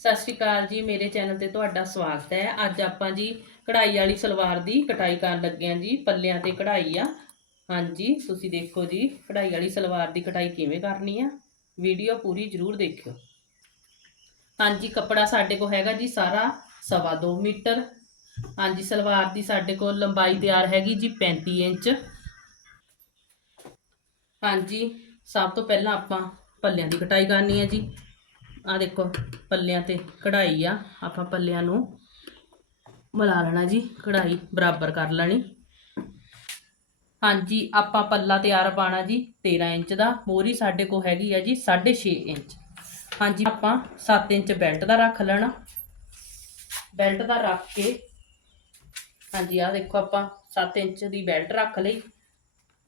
ਸਤਿ ਸ਼੍ਰੀ ਅਕਾਲ ਜੀ, ਮੇਰੇ ਚੈਨਲ ਤੇ ਤੁਹਾਡਾ ਸਵਾਗਤ ਹੈ। ਅੱਜ ਆਪਾਂ ਜੀ ਕਢਾਈ ਵਾਲੀ ਸਲਵਾਰ ਦੀ ਕਟਾਈ ਕਰਨ ਲੱਗੇ ਹਾਂ ਜੀ, ਪੱਲਿਆਂ ਤੇ ਕਢਾਈ ਆ। ਹਾਂਜੀ, ਤੁਸੀਂ ਦੇਖੋ ਜੀ, ਕਢਾਈ ਵਾਲੀ ਸਲਵਾਰ ਦੀ ਕਟਾਈ ਕਿਵੇਂ ਕਰਨੀ ਆ। ਵੀਡੀਓ ਪੂਰੀ ਜ਼ਰੂਰ ਦੇਖਿਓ। ਹਾਂਜੀ, ਕੱਪੜਾ ਸਾਡੇ ਕੋਲ ਹੈਗਾ ਜੀ ਸਾਰਾ ਸਵਾ ਦੋ ਮੀਟਰ। ਹਾਂਜੀ, ਸਲਵਾਰ ਦੀ ਸਾਡੇ ਕੋਲ ਲੰਬਾਈ ਤਿਆਰ ਹੈਗੀ ਜੀ 35 ਇੰਚ। ਹਾਂਜੀ, ਸਭ ਤੋਂ ਪਹਿਲਾਂ ਆਪਾਂ ਪੱਲਿਆਂ ਦੀ ਕਟਾਈ ਕਰਨੀ ਹੈ ਜੀ। ਆ ਦੇਖੋ, ਪੱਲਿਆਂ ਤੇ ਕਢਾਈ ਆ। ਆਪਾਂ ਪੱਲਿਆਂ ਨੂੰ ਮਿਲਾ ਲੈਣਾ ਜੀ, ਕਢਾਈ ਬਰਾਬਰ ਕਰ ਲੈਣੀ। ਹਾਂਜੀ, ਆਪਾਂ ਪੱਲਾ ਤਿਆਰ ਪਾਣਾ ਜੀ 13 ਇੰਚ ਦਾ। ਮੋਰੀ ਸਾਡੇ ਕੋਲ ਹੈਗੀ ਆ ਜੀ 6.5 ਇੰਚ। ਹਾਂਜੀ, ਆਪਾਂ 7 ਇੰਚ ਬੈਲਟ ਦਾ ਰੱਖ ਲੈਣਾ। ਬੈਲਟ ਦਾ ਰੱਖ ਕੇ, ਹਾਂਜੀ ਆ ਦੇਖੋ ਆਪਾਂ 7 ਇੰਚ ਦੀ ਬੈਲਟ ਰੱਖ ਲਈ।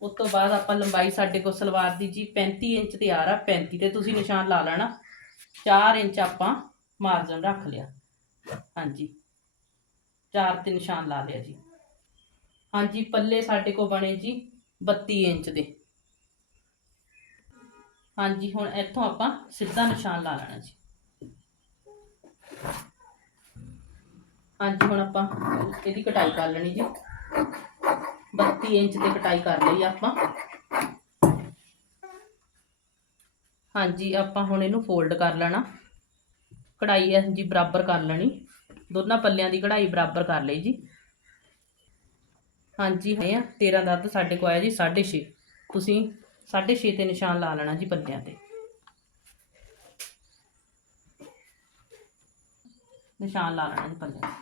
ਉਸ ਤੋਂ ਬਾਅਦ ਆਪਾਂ ਲੰਬਾਈ ਸਾਡੇ ਕੋਲ ਸਲਵਾਰ ਦੀ ਜੀ 35 ਇੰਚ ਤਿਆਰ ਆ। 35 ਤੇ ਤੁਸੀਂ ਨਿਸ਼ਾਨ ਲਾ ਲੈਣਾ। 4 ਇੰਚ ਆਪਾਂ ਮਾਰਜਨ ਰੱਖ ਲਿਆ। ਹਾਂਜੀ। 4 ਤੇ ਨਿਸ਼ਾਨ ਲਾ ਲਿਆ ਜੀ। ਹਾਂਜੀ, ਪੱਲੇ ਸਾਡੇ ਕੋਲ ਬਣੇ ਜੀ 32 ਇੰਚ ਦੇ। ਹਾਂਜੀ, ਹੁਣ ਇੱਥੋਂ ਆਪਾਂ ਸਿੱਧਾ ਨਿਸ਼ਾਨ ਲਾ ਲੈਣਾ ਜੀ। ਹਾਂਜੀ, ਹੁਣ ਆਪਾਂ ਇਹਦੀ ਕਟਾਈ ਕਰ ਲੈਣੀ ਜੀ। 32 ਇੰਚ ਤੇ ਕਟਾਈ ਕਰ ਲਈ ਆਪਾਂ। ਹਾਂਜੀ, ਆਪਾਂ ਹੁਣ ਇਹਨੂੰ ਫੋਲਡ ਕਰ ਲੈਣਾ। ਕਢਾਈ ਹੈ ਜੀ ਬਰਾਬਰ ਕਰ ਲੈਣੀ। ਦੋਨਾਂ ਪੱਲਿਆਂ ਦੀ ਕਢਾਈ ਬਰਾਬਰ ਕਰ ਲਈ ਜੀ। ਹਾਂਜੀ, ਹੈ ਆ। 13 ਦਾ ਤਾਂ ਸਾਡੇ ਕੋਲ ਆਇਆ ਜੀ 6.5 ਤੁਸੀਂ 6.5 ਤੇ ਨਿਸ਼ਾਨ ਲਾ ਲੈਣਾ ਜੀ ਪੱਲਿਆਂ ਤੇ। ਨਿਸ਼ਾਨ ਲਾ ਲੈਣਾ ਜੀ ਪੱਲਿਆਂ ਤੇ।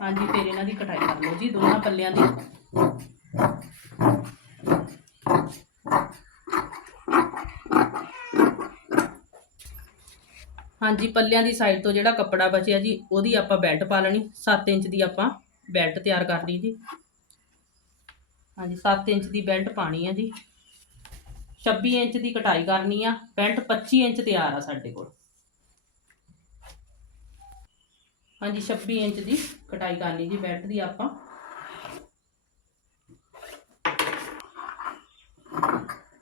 ਹਾਂਜੀ, ਫਿਰ ਇਹਨਾਂ ਦੀ ਕਟਾਈ ਕਰ ਲਓ ਜੀ, ਦੋਨਾਂ ਪੱਲਿਆਂ ਦੀ। ਹਾਂਜੀ, ਪੱਲਿਆਂ ਦੀ ਸਾਈਡ ਤੋਂ ਜਿਹੜਾ ਕੱਪੜਾ ਬਚਿਆ ਜੀ, ਉਹਦੀ ਆਪਾਂ ਬੈਲਟ ਪਾ ਲੈਣੀ। 7 ਇੰਚ ਦੀ ਆਪਾਂ ਬੈਲਟ ਤਿਆਰ ਕਰ ਲਈ ਜੀ। ਹਾਂਜੀ 7 ਇੰਚ ਦੀ ਬੈਲਟ ਪਾਣੀ ਆ ਜੀ। 26 ਇੰਚ ਦੀ ਕਟਾਈ ਕਰਨੀ ਆ। ਬੈਲਟ 25 ਇੰਚ ਤਿਆਰ ਆ ਸਾਡੇ ਕੋਲ। ਹਾਂਜੀ 26 ਇੰਚ ਦੀ ਕਟਾਈ ਕਰਨੀ ਜੀ ਬੈਲਟ ਦੀ ਆਪਾਂ।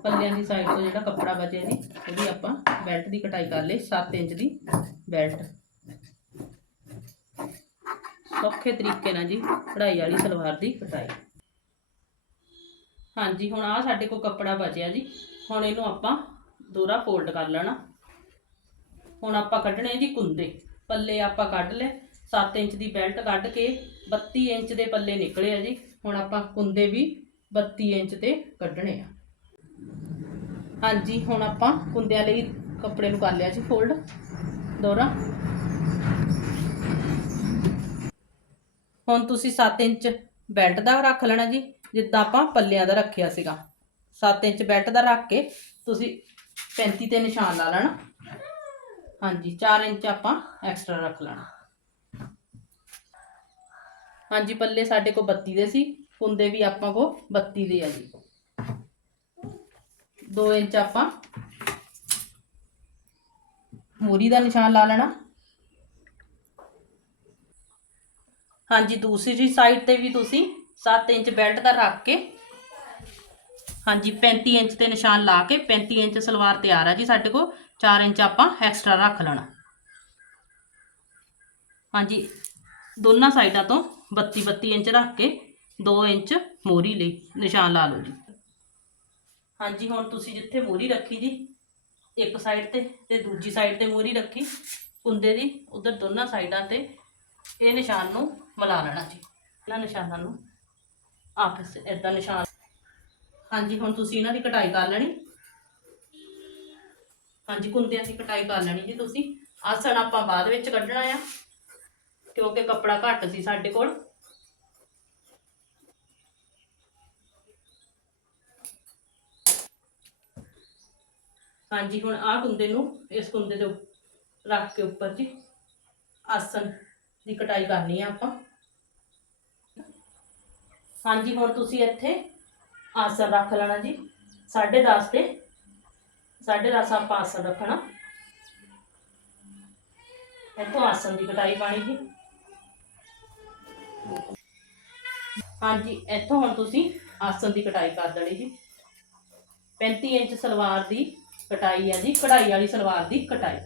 ਪੱਲਿਆਂ ਦੀ ਸਾਈਡ ਤੋਂ ਜਿਹੜਾ ਕੱਪੜਾ ਬਚਿਆ ਜੀ ਉਹਦੀ ਆਪਾਂ ਬੈਲਟ ਦੀ ਕਟਾਈ ਕਰ ਲਈ 7 ਇੰਚ ਦੀ ਬੈਲਟ ਸੌਖੇ ਤਰੀਕੇ ਨਾਲ ਜੀ ਕਢਾਈ ਵਾਲੀ ਸਲਵਾਰ ਦੀ ਕਟਾਈ। ਹਾਂਜੀ, ਹੁਣ ਆ ਸਾਡੇ ਕੋਲ ਕੱਪੜਾ ਬਚਿਆ ਜੀ। ਹੁਣ ਇਹਨੂੰ ਆਪਾਂ ਦੋਹਰਾ ਫੋਲਡ ਕਰ ਲੈਣਾ। ਹੁਣ ਆਪਾਂ ਕੱਢਣੇ ਜੀ ਕੁੰਦੇ। ਪੱਲੇ ਆਪਾਂ ਕੱਢ ਲਏ 7 ਇੰਚ ਦੀ ਬੈਲਟ ਕੱਢ ਕੇ 32 ਇੰਚ ਦੇ ਪੱਲੇ ਨਿਕਲੇ ਆ ਜੀ। ਹੁਣ ਆਪਾਂ ਕੁੰਦੇ ਵੀ 32 ਇੰਚ ਤੇ ਕੱਢਣੇ ਆ। ਹਾਂਜੀ, ਹੁਣ ਆਪਾਂ ਕੁੰਦਿਆਂ ਲਈ ਕੱਪੜੇ ਨੂੰ ਕਰ ਲਿਆ ਜੀ ਫੋਲਡ ਦੋਹਰਾ ਹੁਣ ਤੁਸੀਂ 7 ਇੰਚ ਬੈਲਟ ਦਾ ਰੱਖ ਲੈਣਾ ਜੀ, ਜਿੱਦਾਂ ਆਪਾਂ ਪੱਲਿਆਂ ਦਾ ਰੱਖਿਆ ਸੀਗਾ। 7 ਇੰਚ ਬੈਲਟ ਦਾ ਰੱਖ ਕੇ ਤੁਸੀਂ 35 ਤੇ ਨਿਸ਼ਾਨ ਲਾ ਲੈਣਾ। ਹਾਂਜੀ 4 ਇੰਚ ਆਪਾਂ ਐਕਸਟਰਾ ਰੱਖ ਲੈਣਾ। ਹਾਂਜੀ, ਪੱਲੇ ਸਾਡੇ ਕੋਲ 32 ਦੇ ਸੀ, ਕੁੰਦੇ ਵੀ ਆਪਾਂ ਕੋ 32 ਦੇ ਆ ਜੀ। 2 ਇੰਚ ਆਪਾਂ ਮੋਰੀ ਦਾ ਨਿਸ਼ਾਨ ਲਾ ਲੈਣਾ। ਹਾਂਜੀ, ਦੂਸਰੀ ਸਾਈਡ ਤੇ ਵੀ ਤੁਸੀਂ 7 ਇੰਚ ਬੈਲਟ ਦਾ ਰੱਖ ਕੇ, ਹਾਂਜੀ 35 ਇੰਚ ਤੇ ਨਿਸ਼ਾਨ ਲਾ ਕੇ 35 ਇੰਚ ਸਲਵਾਰ ਤਿਆਰ ਆ ਜੀ ਸਾਡੇ ਕੋਲ 4 ਇੰਚ ਆਪਾਂ ਐਕਸਟਰਾ ਰੱਖ ਲੈਣਾ। ਹਾਂਜੀ, ਦੋਨਾਂ ਸਾਈਡਾਂ ਤੋਂ 32 32 ਇੰਚ ਰੱਖ ਕੇ 2 ਇੰਚ ਮੋਰੀ ਲਈ ਨਿਸ਼ਾਨ ਲਾ ਲਓ ਜੀ। ਹਾਂਜੀ, ਹੁਣ ਤੁਸੀਂ ਜਿੱਥੇ ਮੋਰੀ ਰੱਖੀ ਜੀ, ਇੱਕ ਸਾਈਡ ਤੇ ਤੇ ਦੂਜੀ ਸਾਈਡ ਤੇ ਮੋਰੀ ਰੱਖੀ, ਕੁੰਦੇ ਦੀ, ਉਧਰ ਦੋਨਾਂ ਸਾਈਡਾਂ ਤੇ ਇਹ ਨਿਸ਼ਾਨ ਨੂੰ ਮਿਲਾ ਲੈਣਾ ਜੀ। ਇਹਨਾਂ ਨਿਸ਼ਾਨਾਂ ਨੂੰ ਆਪਸ ਇਦਾਂ ਨਿਸ਼ਾਨ। ਹਾਂਜੀ, ਹੁਣ ਤੁਸੀਂ ਇਹਨਾਂ ਦੀ ਕਟਾਈ ਕਰ ਲੈਣੀ। ਹਾਂਜੀ, ਕੁੰਦਿਆਂ ਦੀ ਕਟਾਈ ਕਰ ਲੈਣੀ ਜੀ ਤੁਸੀਂ। ਆਸਣ ਆਪਾਂ ਬਾਅਦ ਵਿੱਚ ਕੱਢਣਾ ਆ, ਕਿਉਂਕਿ ਕੱਪੜਾ ਘੱਟ ਸੀ ਸਾਡੇ ਕੋਲ। ਹਾਂਜੀ, ਹੁਣ ਆਹ ਕੁੰਦੇ ਨੂੰ, ਇਸ ਕੁੰਦੇ ਦੇ ਰੱਖ ਕੇ ਉੱਪਰ ਜੀ ਆਸਨ ਦੀ ਕਟਾਈ ਕਰਨੀ ਆ ਆਪਾਂ। ਹਾਂਜੀ, ਹੁਣ ਤੁਸੀਂ ਇੱਥੇ ਆਸਣ ਰੱਖ ਲੈਣਾ ਜੀ। 10.5 ਤੇ 10.5 ਆਪਾਂ ਆਸਣ ਰੱਖਣਾ। ਇੱਥੋਂ ਆਸਣ ਦੀ ਕਟਾਈ ਪਾਣੀ ਜੀ। ਹਾਂਜੀ, ਇੱਥੋਂ ਹੁਣ ਤੁਸੀਂ ਆਸਣ ਦੀ ਕਟਾਈ ਕਰ ਦੇਣੀ ਜੀ। 35 ਇੰਚ ਸਲਵਾਰ ਦੀ ਕਟਾਈ ਹੈ ਜੀ ਕਢਾਈ ਵਾਲੀ ਸਲਵਾਰ ਦੀ ਕਟਾਈ।